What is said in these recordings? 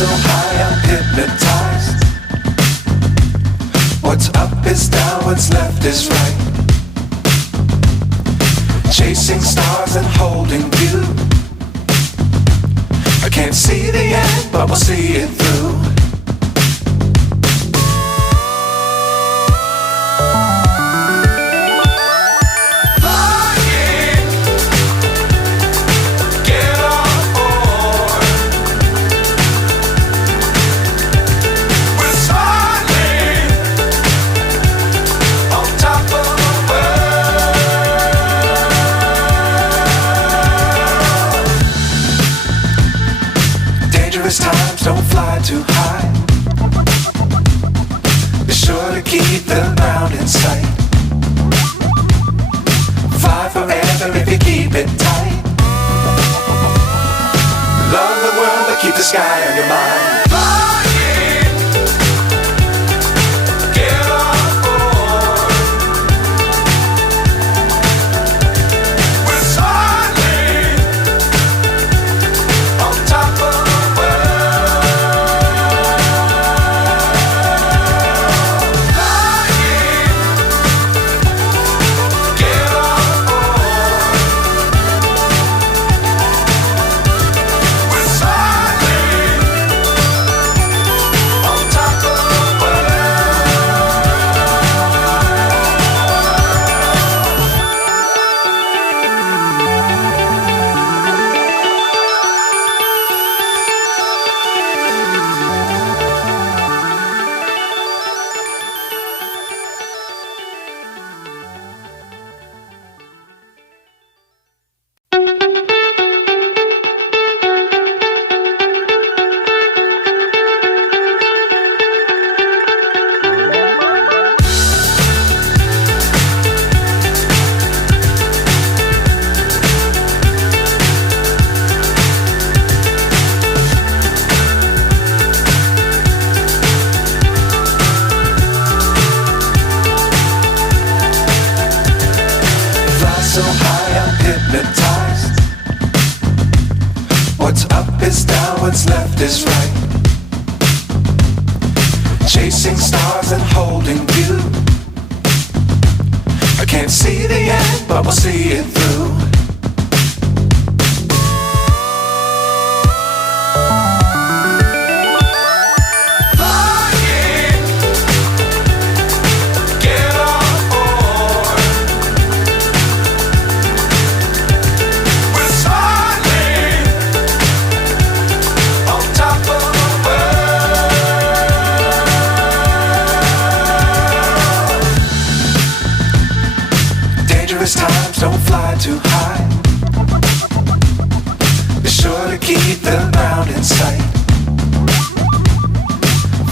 so high I'm hypnotized. What's up is down, what's left is right. Chasing stars and holding you. I can't see the end, but we'll see it through. Times don't fly too high. Be sure to keep the ground in sight. Fly forever if you keep it tight. Love the world but keep the sky on your mind. So high I'm hypnotized. What's up is down, what's left is right. Chasing stars and holding you. I can't see the end, but we'll see it through. Times don't fly too high. Be sure to keep the ground in sight.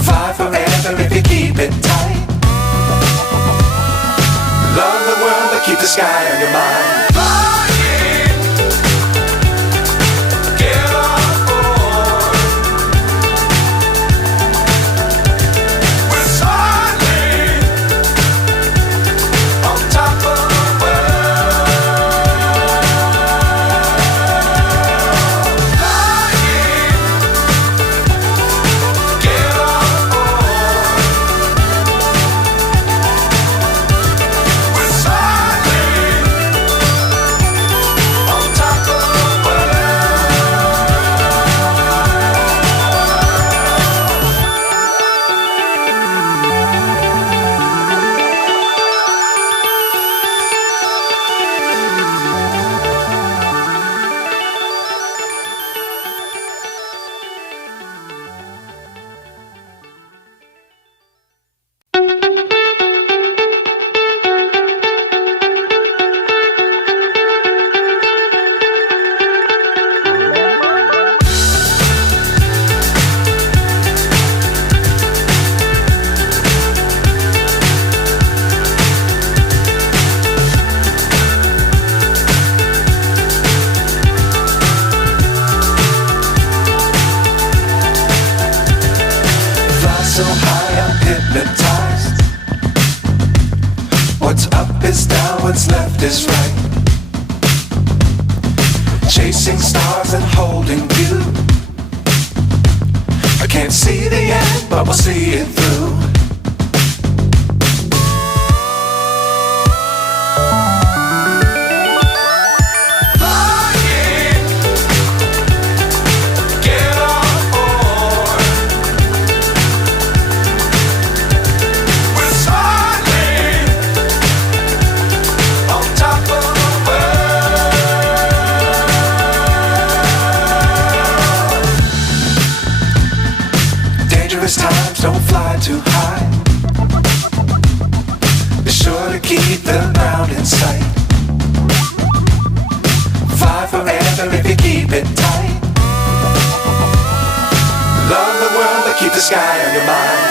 Fly forever if you keep it tight. Love the world but keep the sky on your mind. So high I'm hypnotized. What's up is down, what's left is right. Chasing stars and holding you. I can't see the end, but we'll see it through. Times don't fly too high. Be sure to keep the ground in sight. Fly forever if you keep it tight. Love the world, but keep the sky on your mind.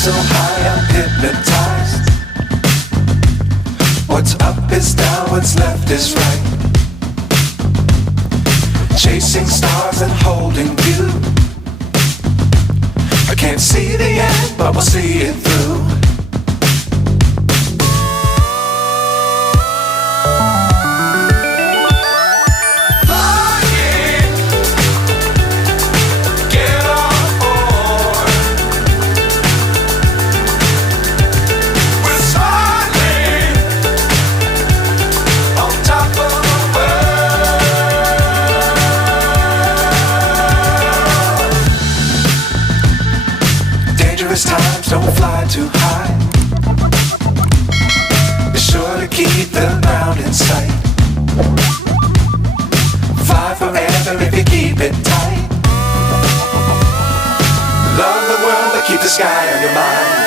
So high I'm hypnotized. What's up is down, what's left is right. Chasing stars and holding you. I can't see the end, but we'll see it through. Times don't fly too high. Be sure to keep the ground in sight. Fly forever if you keep it tight. Love the world, but keep the sky on your mind.